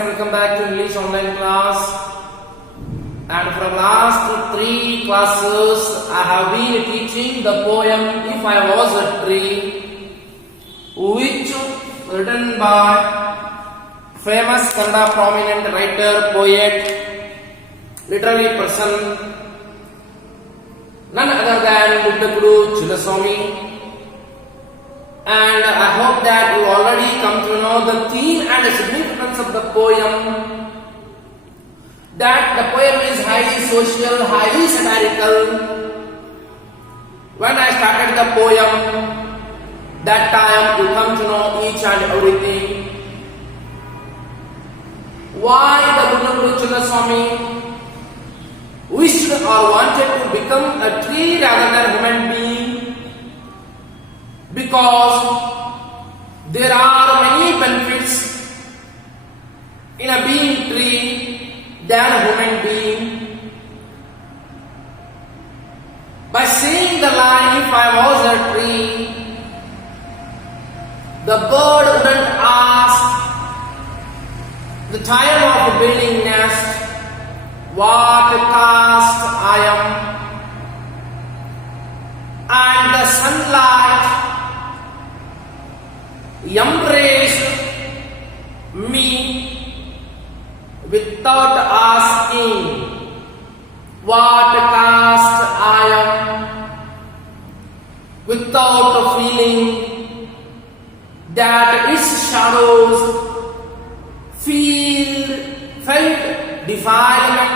and welcome back to English online class. And for the last 3 classes, I have been teaching the poem If I Was a Tree, which written by famous Kannada prominent writer, poet, literary person, none other than Muddakuru Chinnaswamy. And I hope that you already come to know the theme and the significance of the poem. That the poem is highly social, highly satirical. When I started the poem, that time you come to know each and everything. Why the Muddakuru Chinnaswamy wished or wanted to become a tree rather than a human being? Because there are many benefits in a being tree than a human being. By saying the line, if I was a tree, the bird wouldn't ask the time of building nest, what caste I am, and the sunlight embrace me without asking what caste I am, without feeling that its shadows felt defilement,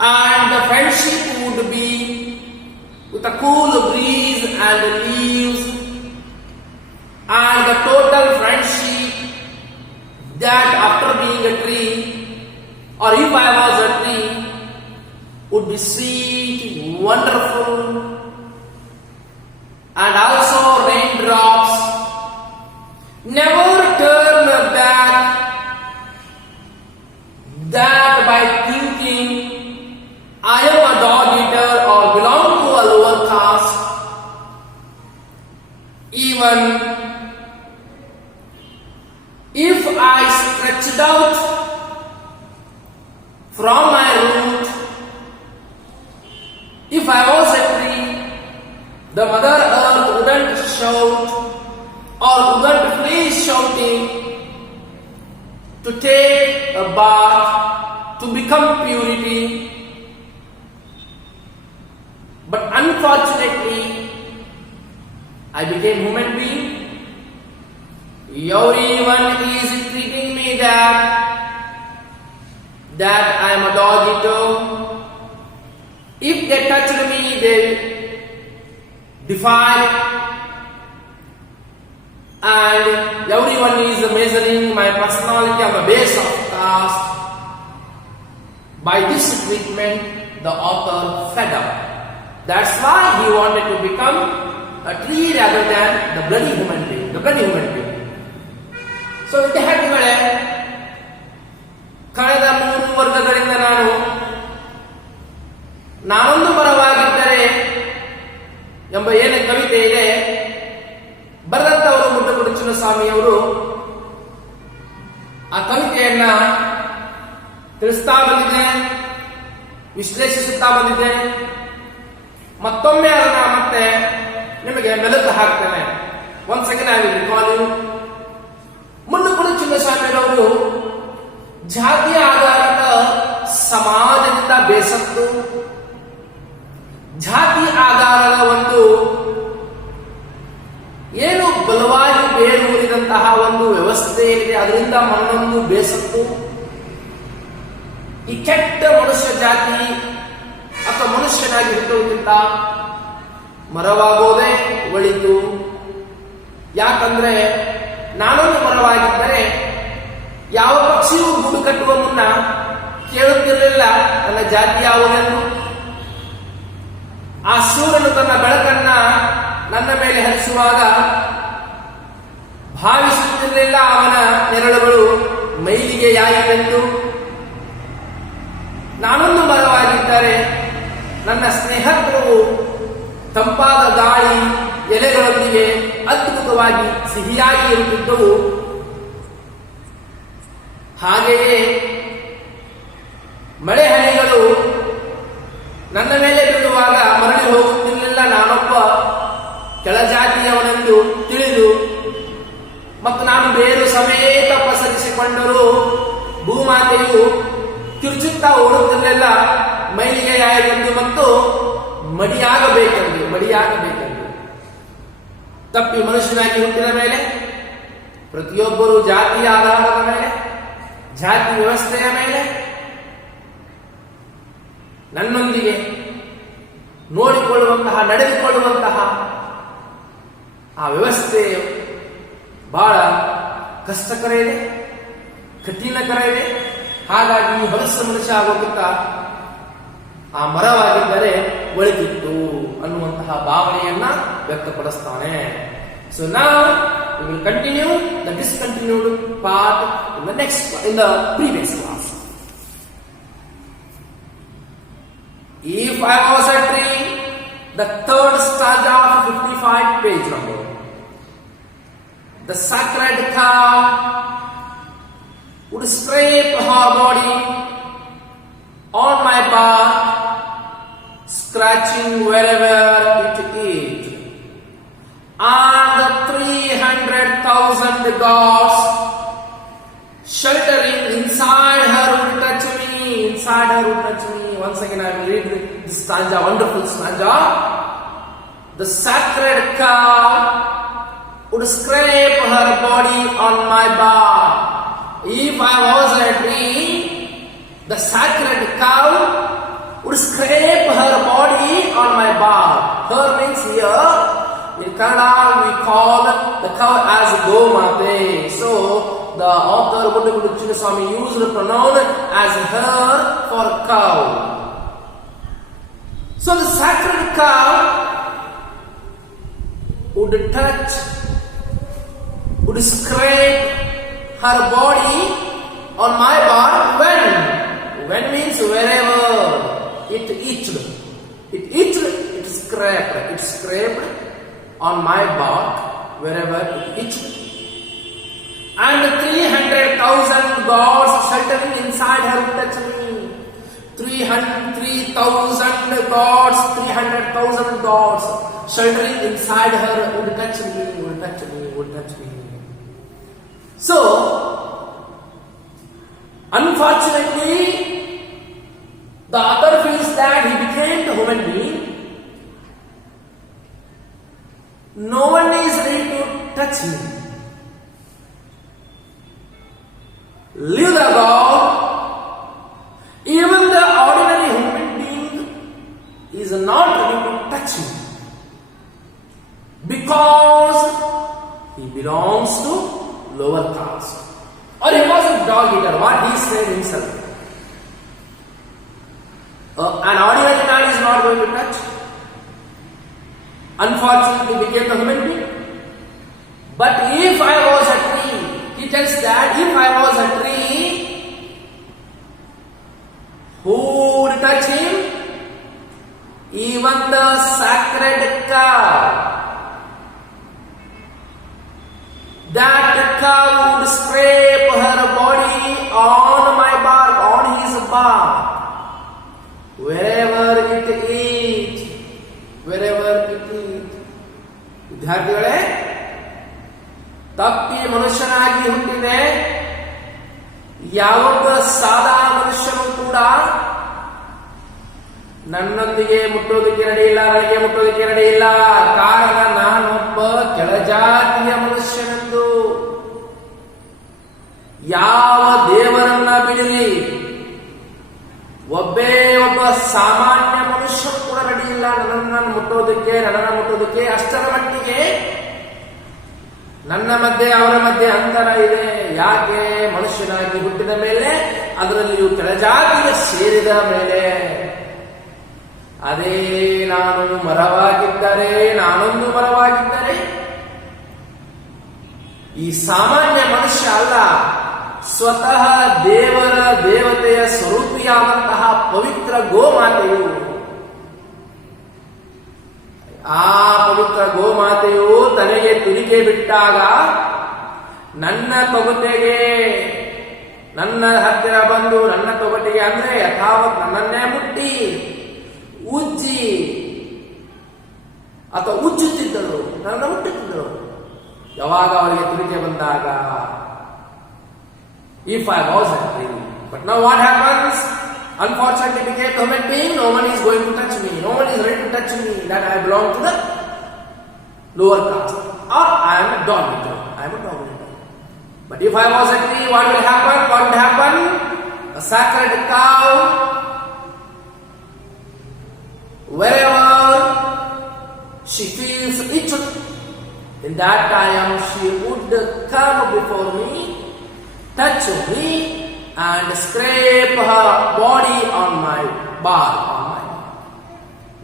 and the friendship would be with a cool breeze and leaves, and the total friendship that after being a tree, or if I was a tree, would be sweet, wonderful, and also raindrops never turn back, that by thinking I am a dog eater or belong to a lower caste, even if I stretched out from my root, if I was a tree, the Mother Earth wouldn't shout or wouldn't please shouting to take a bath, to become purity. But unfortunately, I became human being. Everyone is treating me that I am a dog eater. If they touched me, they defile, and everyone is measuring my personality on the base of caste. By this treatment, the author fed up. That's why he wanted to become a tree rather than the bloody human being. So ವಿದ್ಯಾರ್ಥಿಗಳೇ, ಕಳೆದ 3 ವರ್ಗಗಳಿಂದ ನಾನೊಂದು ಮರವಾಗಿದ್ದರೆ ಎಂಬ ಏನು ಕವಿತೆ ಇದೆ, ಬರೆದಂತವರು ಮುದ್ದಕುಡು ಚಿನ್ನಸ್ವಾಮಿಯವರು ಆ ಕವಿತೆಯನ್ನ ತಿಳಿಸ್ತಾ ಬಂದಿದ್ದೆ, ವಿಶ್ಲೇಷಿಸುತ್ತಾ ಬಂದಿದ್ದೆ. ಮತ್ತೊಮ್ಮೆ ಅದನ್ನ ಮತ್ತೆ ನಿಮಗೆ ಮೆಲುಕು ಹಾಕ್ತೇನೆ. ಒಂದ್ second I will recall you. ಮುದ್ದಕುಡು ಚಿನ್ನಸ್ವಾಮಿಯವರು ಜಾತಿಯ ಆಧಾರಿತ ಸಮಾಜದಿಂದ ಬೇಸತ್ತು, ಜಾತಿ ಆಧಾರದ ಒಂದು ಏನು ಬಲವಾಗಿ ಬೇರೂರಿದಂತಹ ಒಂದು ವ್ಯವಸ್ಥೆ ಏನಿದೆ ಅದರಿಂದ ಮನನೊಂದು ಬೇಸತ್ತು. ಈ ಕೆಟ್ಟ ಮನುಷ್ಯ ಜಾತಿ ಅಥವಾ ಮನುಷ್ಯನಾಗಿ ಹುಟ್ಟುವುದಕ್ಕಿಂತ ಮರವಾಗೋದೇ ಒಳಿತು. ಯಾಕಂದ್ರೆ ನಾನೊಂದು ಮರವಾಗಿದ್ದರೆ ಯಾವ ಪಕ್ಷಿಯೂ ಗೂಡು ಕಟ್ಟುವ ಮುನ್ನ ಕೇಳುತ್ತಿರಲಿಲ್ಲ ನನ್ನ ಜಾತಿ ಯಾವುದೆಂದು. ಆ ಸೂರ್ಯನು ತನ್ನ ಬೆಳಕನ್ನ ನನ್ನ ಮೇಲೆ ಹರಿಸುವಾಗ ಭಾವಿಸುತ್ತಿರಲಿಲ್ಲ ಅವನ ನೆರಳುಗಳು ಮೈಲಿಗೆ ಯಾಯಿತೆಂದು. ನಾನೊಂದು ಮರವಾಗಿದ್ದರೆ ನನ್ನ ಸ್ನೇಹಿತರು ತಂಪಾದ ಗಾಳಿ ಎಲೆಗಳೊಂದಿಗೆ ಅದ್ಭುತವಾಗಿ ಸಿಹಿಯಾಗಿ ಇರುತ್ತಿದ್ದವು. ಹಾಗೆಯೇ ಮಳೆ ಹನಿಗಳು ನನ್ನ ಮೇಲೆ ಬೀಳುವಾಗ ಮರಳಿ ಹೋಗುತ್ತಿರಲಿಲ್ಲ. ನಾನೊಬ್ಬ ಕೆಳಜಾತಿಯವನೆಂದು ತಿಳಿದು ಮತ್ತು ನಾನು ಬೇರು ಸಮೇತ ಪಸರಿಸಿಕೊಂಡರೂ ಭೂಮಾತೆಯು ಕಿರುಚುತ್ತಾ ಓಡುತ್ತಿರಲಿಲ್ಲ. ಮೈಲಿಗೆಯಾಯಿತೆಂದು ಮತ್ತು ಮಡಿಯಾಗಬೇಕೆಂದು ತಪ್ಪಿ ಮನುಷ್ಯನಾಗಿ ಹುಟ್ಟಿದ ಮೇಲೆ ಪ್ರತಿಯೊಬ್ಬರು ಜಾತಿಯ ಆಧಾರದ ಮೇಲೆ, ಜಾತಿ ವ್ಯವಸ್ಥೆಯ ಮೇಲೆ ನನ್ನೊಂದಿಗೆ ನೋಡಿಕೊಳ್ಳುವಂತಹ, ನಡೆದುಕೊಳ್ಳುವಂತಹ ಆ ವ್ಯವಸ್ಥೆ ಬಹಳ ಕಷ್ಟಕರ ಇದೆ, ಕಠಿಣಕರ ಇದೆ. ಹಾಗಾಗಿ ಹೊಲಸ ಮನುಷ್ಯ ಆಗೋಕ್ಕಿಂತ ಆ ಮರವಾಗಿದ್ದರೆ ಒಳಿತಿತ್ತು ಅನ್ನುವಂತಹ ಭಾವನೆಯನ್ನ ವ್ಯಕ್ತಪಡಿಸ್ತಾನೆ. ಸೊ ನಾವು we will continue the discontinued part in the previous class. If I was a tree, the third stanza of 55 page number. The sacred cow would scrape her body on my back, scratching wherever it is. And the 300,000 gods sheltering inside her would touch me. Once again I will read this stanza, wonderful stanza. The sacred cow would scrape her body on my back. If I was a tree, the sacred cow would scrape her body on my back. Her means here, in Kannada we call the cow as Gomate. So the author Guddu Chinnaswamy used the pronoun as her for cow. So the sacred cow would scrape her body on my back. When means wherever it itched, it scraped on my back wherever it itched. And 300,000 gods sheltering inside her would touch me. 3,000 gods sheltering inside her would touch me. So, unfortunately, the author feels that he became the human being. No one is ready to touch him. Leave the God. Even the ordinary human being is not ready to touch him because he belongs to lower caste. Or he was a dog eater, what he said himself. An ordinary man is not going to touch. Unfortunately became the human being. But if I was a tree, he tells that if I was a tree, who would touch him? Even the sacred cow. That cow would scrape her body on my back, on his back, wherever it is. ವಿದ್ಯಾರ್ಥಿಗಳೇ, ತಪ್ಪಿ ಮನುಷ್ಯನಾಗಿ ಹುಟ್ಟಿದೆ. ಯಾವೊಬ್ಬ ಸಾದಾ ಮನುಷ್ಯನು ಕೂಡ ನನ್ನೊಂದಿಗೆ ಮುಟ್ಟೋದಕ್ಕೆ ನಡೆಯಿಲ್ಲ, ನನಗೆ ಮುಟ್ಟೋದಕ್ಕೆ ನಡೆಯಿಲ್ಲ. ಕಾರಣ ನಾನೊಬ್ಬ ಕೆಳಜಾತಿಯ ಮನುಷ್ಯನೆಂದು. ಯಾವ ದೇವರನ್ನ ಬಿಡಲಿ, ಒಬ್ಬ ಸಾಮಾನ್ಯ ಮನುಷ್ಯ ಕೂಡ ನಡೆಯಿಲ್ಲ ನನ್ನನ್ನು ಮುಟ್ಟೋದಕ್ಕೆ. ಅಷ್ಟರ ಮಟ್ಟಿಗೆ ನನ್ನ ಮಧ್ಯೆ ಅವರ ಮಧ್ಯೆ ಅಂತರ ಇದೆ. ಯಾಕೆ? ಮನುಷ್ಯನಾಗಿ ಹುಟ್ಟಿದ ಮೇಲೆ, ಅದರಲ್ಲಿಯೂ ಕೆಳಜಾತಿಗೆ ಸೇರಿದ ಮೇಲೆ. ಅದೇ ನಾನೊಂದು ಮರವಾಗಿದ್ದರೆ ಈ ಸಾಮಾನ್ಯ ಮನುಷ್ಯ ಅಲ್ಲ, ಸ್ವತಃ ದೇವತೆಯ ಸ್ವರೂಪಿಯಾದಂತಹ ಪವಿತ್ರ ಗೋಮಾತೆಯು, ಆ ಪವಿತ್ರ ಗೋಮಾತೆಯು ತನಗೆ ತುರಿಕೆ ಬಿಟ್ಟಾಗ ನನ್ನ ತೊಗತೆಗೆ ನನ್ನ ಹತ್ತಿರ ಬಂದು ನನ್ನ ತೊಗಟಿಗೆ ಅಂದ್ರೆ ಯಥಾವತ್ ನನ್ನನ್ನೇ ಮುಟ್ಟಿ ಉಜ್ಜಿ ಅಥವಾ ಉಜ್ಜುತ್ತಿದ್ದಳು, ನನ್ನ ಮುಟ್ಟುತ್ತಿದ್ದಳು. ಯಾವಾಗ ಅವರಿಗೆ ತುರಿಕೆ ಬಂದಾಗ, if I was angry. But now what happens? Unfortunately, became a human being, no one is going to touch me, no one is ready to touch me, that I belong to the lower caste, or I am a dominator, I am a dominator. But if I was a tree, what will happen? What will happen? A sacred cow, wherever she feels itched, in that time she would come before me, touch me, and scrape her body on my bar.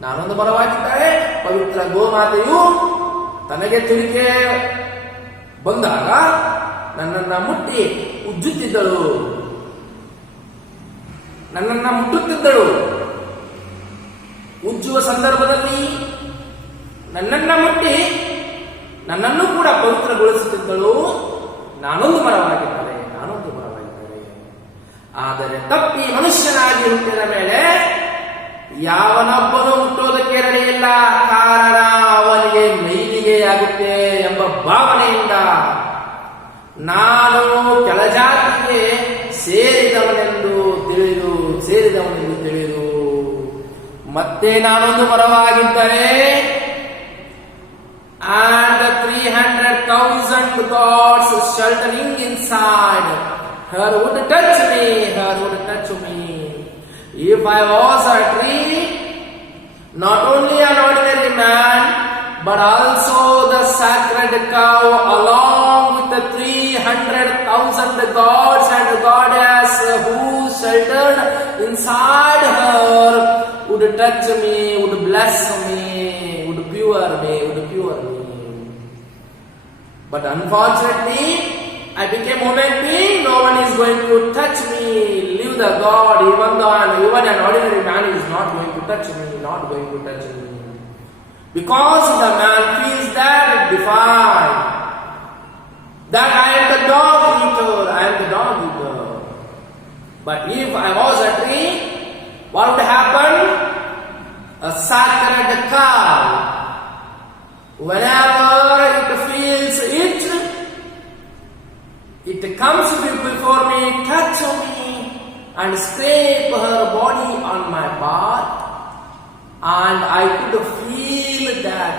ನಾನೊಂದು ಬರವಾಗಿದ್ದರೆ ಪವಿತ್ರ ಗೋಮಾತೆಯು ತನಗೆ ತುರಿಕೆ ಬಂದಾಗ ನನ್ನನ್ನ ಮುಟ್ಟಿ ಉಜ್ಜುತ್ತಿದ್ದಳು, ನನ್ನನ್ನ ಮುಟ್ಟುತ್ತಿದ್ದಳು. ಉಜ್ಜುವ ಸಂದರ್ಭದಲ್ಲಿ ನನ್ನನ್ನ ಮುಟ್ಟಿ ನನ್ನನ್ನು ಕೂಡ ಪವಿತ್ರಗೊಳಿಸುತ್ತಿದ್ದಳು. ನಾನೊಂದು ಮರವಾಗಿದ್ದರೆ, ನಾನೊಂದು ಮರವಾಗಿದ್ದರೆ. ಆದರೆ ತಪ್ಪಿ ಮನುಷ್ಯನಾಗಿ ಹುಟ್ಟಿದ ಮೇಲೆ ಯಾವನೊಬ್ಬನು ಹುಟ್ಟೋದಕ್ಕೆ ರೆಡಿಯಿಲ್ಲ, ಕಾರಣ ಅವನಿಗೆ ಮೈಲಿಗೆಯಾಗುತ್ತೆ ಎಂಬ ಭಾವನೆಯಿಂದ ನಾನು ಕೆಳಜಾತಿಗೆ ಸೇರಿದವನೆಂದು ತಿಳಿದು ಮತ್ತೆ ನಾನೊಂದು ಮರವಾಗಿದ್ದರೆ and the 300,000 gods sheltering inside her would touch me, If I was a tree, not only an ordinary man, but also the sacred cow along with the 300,000 gods and goddess who sheltered inside her would touch me, would bless me, would pure me. But unfortunately, I became a human being, no one is going to touch me. Leave the God, even an ordinary man is not going to touch me, Because the man feels that defied, that I am the dog eater. But if I was a tree, what would happen? A sacred cow, whenever it feels it comes before me, touch me, and scrape her body on my back, and I could feel that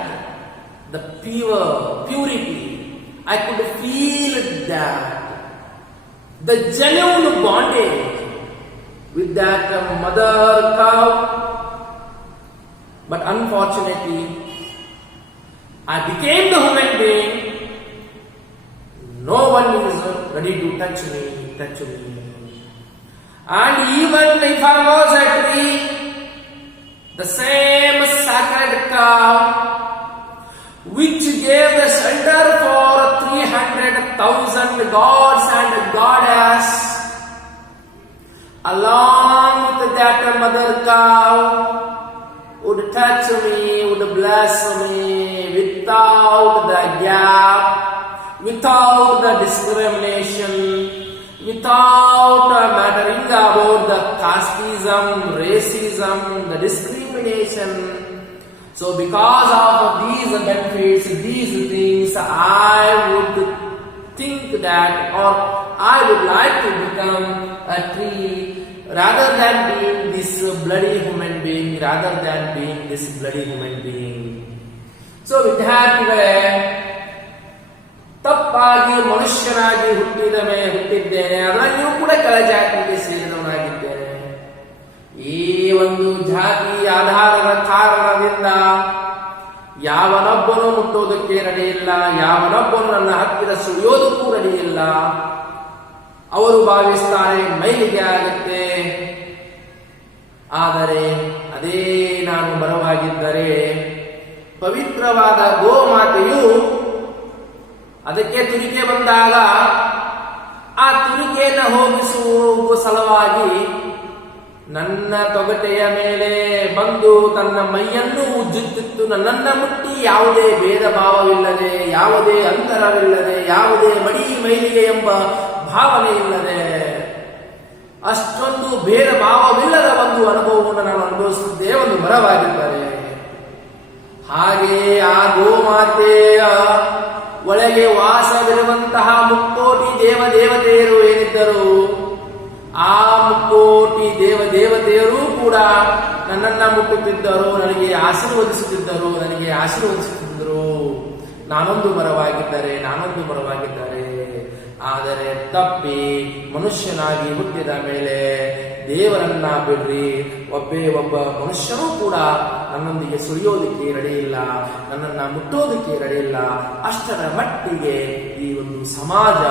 the purity. I could feel that the genuine bondage with that mother cow. But unfortunately, I became the human being. No one is ready to touch me. And even if I was a tree, the same sacred cow which gave the shelter for 300,000 gods and goddess, along with that mother cow, would touch me, would bless me without the gap, without the discrimination, without mattering about the casteism, racism, the discrimination. So because of these benefits, these things, I would think that, or I would like to become a tree rather than being this bloody human being, So ವಿದ್ಯಾರ್ಥಿಗಳೇ, ತಪ್ಪಾಗಿ ಮನುಷ್ಯನಾಗಿ ಹುಟ್ಟಿದ್ದೇನೆ, ಅದರಲ್ಲಿಯೂ ಕೂಡ ಕೆಳಜಾತಿಗೆ ಸೇರಿದವನಾಗಿದ್ದೇನೆ. ಈ ಒಂದು ಜಾತಿ ಆಧಾರದ ಕಾರಣದಿಂದ ಯಾವನೊಬ್ಬನು ಮುಟ್ಟೋದಕ್ಕೆ ರೆಡಿಯಿಲ್ಲ, ಯಾವನೊಬ್ಬನು ನನ್ನ ಹತ್ತಿರ ಸುಳಿಯೋದಕ್ಕೂ ರೆಡಿಯಿಲ್ಲ. ಅವರು ಭಾವಿಸ್ತಾರೆ ಮೈಲಿಗೆ ಆಗುತ್ತೆ. ಆದರೆ ಅದೇ ನಾನು ಬರವಾಗಿದ್ದರೆ ಪವಿತ್ರವಾದ ಗೋಮಾತೆಯು ಅದಕ್ಕೆ ತುರಿಕೆ ಬಂದಾಗ ಆ ತುರಿಕೆಯನ್ನು ಹೋಗಿಸುವ ಸಲುವಾಗಿ ನನ್ನ ತೊಗಟೆಯ ಮೇಲೆ ಬಂದು ತನ್ನ ಮೈಯನ್ನು ಉಜ್ಜುತ್ತಿತ್ತು. ನನ್ನನ್ನ ಮುಟ್ಟಿ ಯಾವುದೇ ಭೇದ ಭಾವವಿಲ್ಲದೆ, ಯಾವುದೇ ಅಂತರವಿಲ್ಲದೆ, ಯಾವುದೇ ಮಡಿ ಮೈಲಿಗೆ ಎಂಬ ಭಾವನೆ ಇಲ್ಲದೆ ಅಷ್ಟೊಂದು ಭೇದ ಭಾವವಿಲ್ಲದ ಒಂದು ಅನುಭವವನ್ನು ನಾವು ಅನುಭವಿಸುತ್ತಿದ್ದೇ ಒಂದು ಮರವಾಗಿದ್ದಾರೆ. ಹಾಗೆ ಆ ಗೋಮಾತೆಯ ಒಳಗೆ ವಾಸವಿರುವಂತಹ ಮುಕ್ಕೋಟಿ ದೇವದೇವತೆಯರು ಏನಿದ್ದರು, ಆ ಮುಕ್ಕೋಟಿ ದೇವದೇವತೆಯರು ಕೂಡ ನನ್ನನ್ನ ಮುಟ್ಟುತ್ತಿದ್ದರು, ನನಗೆ ಆಶೀರ್ವದಿಸುತ್ತಿದ್ದರು. ನಾನೊಂದು ಮರವಾಗಿದ್ದರೆ ಆದರೆ ತಪ್ಪಿ ಮನುಷ್ಯನಾಗಿ ಹುಟ್ಟಿದ ಮೇಲೆ ದೇವರನ್ನ ಬಿಡ್ರಿ, ಒಬ್ಬ ಮನುಷ್ಯನೂ ಕೂಡ ನನ್ನೊಂದಿಗೆ ಸುಳಿಯೋದಕ್ಕೆ ರೆಡಿಯಿಲ್ಲ, ನನ್ನನ್ನ ಮುಟ್ಟೋದಕ್ಕೆ ರೆಡಿಯಿಲ್ಲ. ಅಷ್ಟರ ಮಟ್ಟಿಗೆ ಈ ಒಂದು ಸಮಾಜ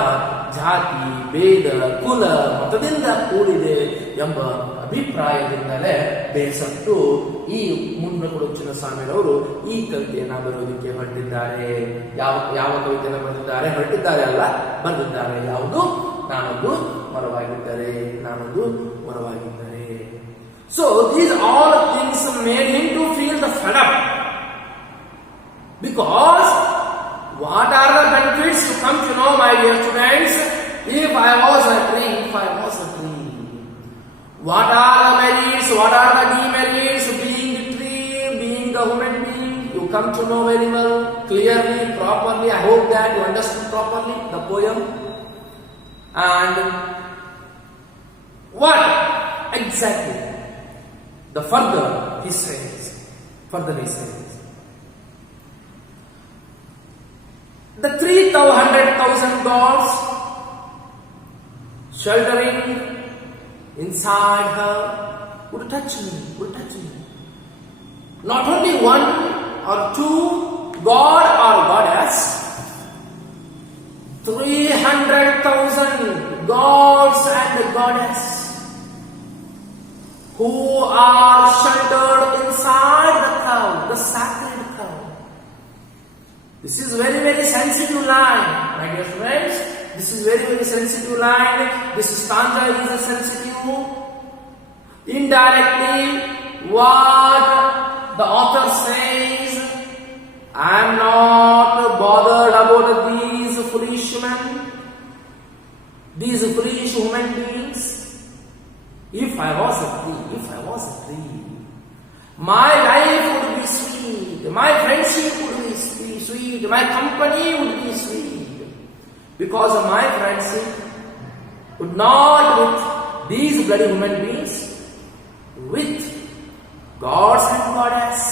ಜಾತಿ ಭೇದ ಕುಲ ಮತದಿಂದ ಕೂಡಿದೆ ಎಂಬ ಅಭಿಪ್ರಾಯದಿಂದಲೇ ಬೇಸತ್ತು ಈ ಮುಂಡಗೋಡ ಚಿನ್ನಸ್ವಾಮಿರವರು ಈ ಕವಿತೆಯನ್ನ ಬರೆಯೋದಕ್ಕೆ ಹೊರಟಿದ್ದಾರೆ. ಯಾವ ಕವಿತೆಯನ್ನು ಹೊರಟಿದ್ದಾರೆ ಅಲ್ಲ, ಬರೆದಿದ್ದಾರೆ. ಯಾವುದು? ನಾನೊಂದು ಮರವಾಗಿದ್ದರೆ. So these all things made him to feel the fed up, because what are the benefits you come to know, my dear students? If I was a tree, what are the merits, what are the demerits being the tree, being the human being? You come to know very well, clearly, properly. I hope that you understood properly the poem. And what exactly the further he says, the 300,000 gods sheltering inside her would touch me. Not only one or two god or goddess, 300,000 gods and goddess who are sheltered inside the cow, the sacred cow. This is very, very sensitive line, my dear friends. This is very, very sensitive line. This stanza is a sensitive. Indirectly, what the author says, I am not bothered about these foolish men, these foolish human beings. If I was a tree, my life would be sweet, my friendship would be sweet, my company would be sweet, because my friendship would not with these bloody human beings, with gods and goddess,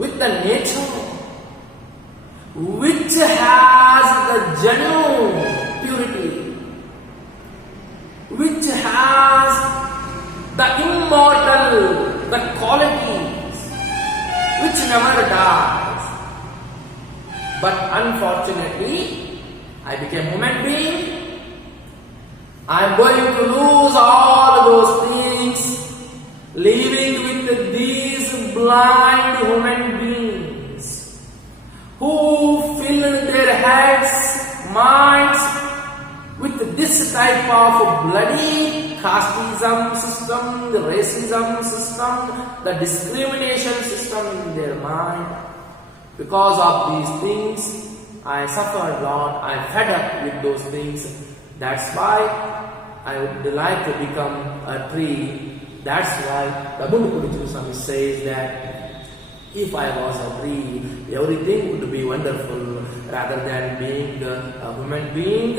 with the nature, which has the genuine purity, which has the immortal, the qualities, which never dies. But unfortunately, I became a human being. I am going to lose all those things, living with these blind human beings who fill their heads, minds with this type of bloody casteism system, the racism system, the discrimination system in their mind. Because of these things, I suffered a lot, I fed up with those things. That's why I would like to become a tree. That's why the Mundagoda Chinnaswamy says that if I was a tree, everything would be wonderful, rather than being a human being.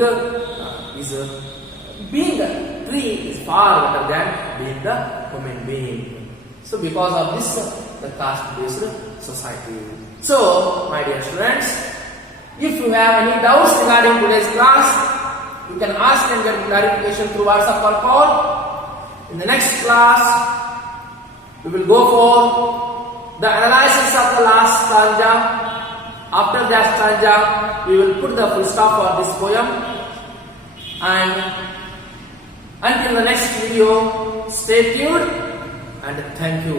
Being a tree is far better than being a human being. So because of this, the caste-based society. So, my dear students, if you have any doubts regarding today's class, you can ask and get clarification through WhatsApp or call. In the next class, we will go for the analysis of the last stanza. After that stanza, we will put the full stop for this poem. And until the next video, stay tuned and thank you.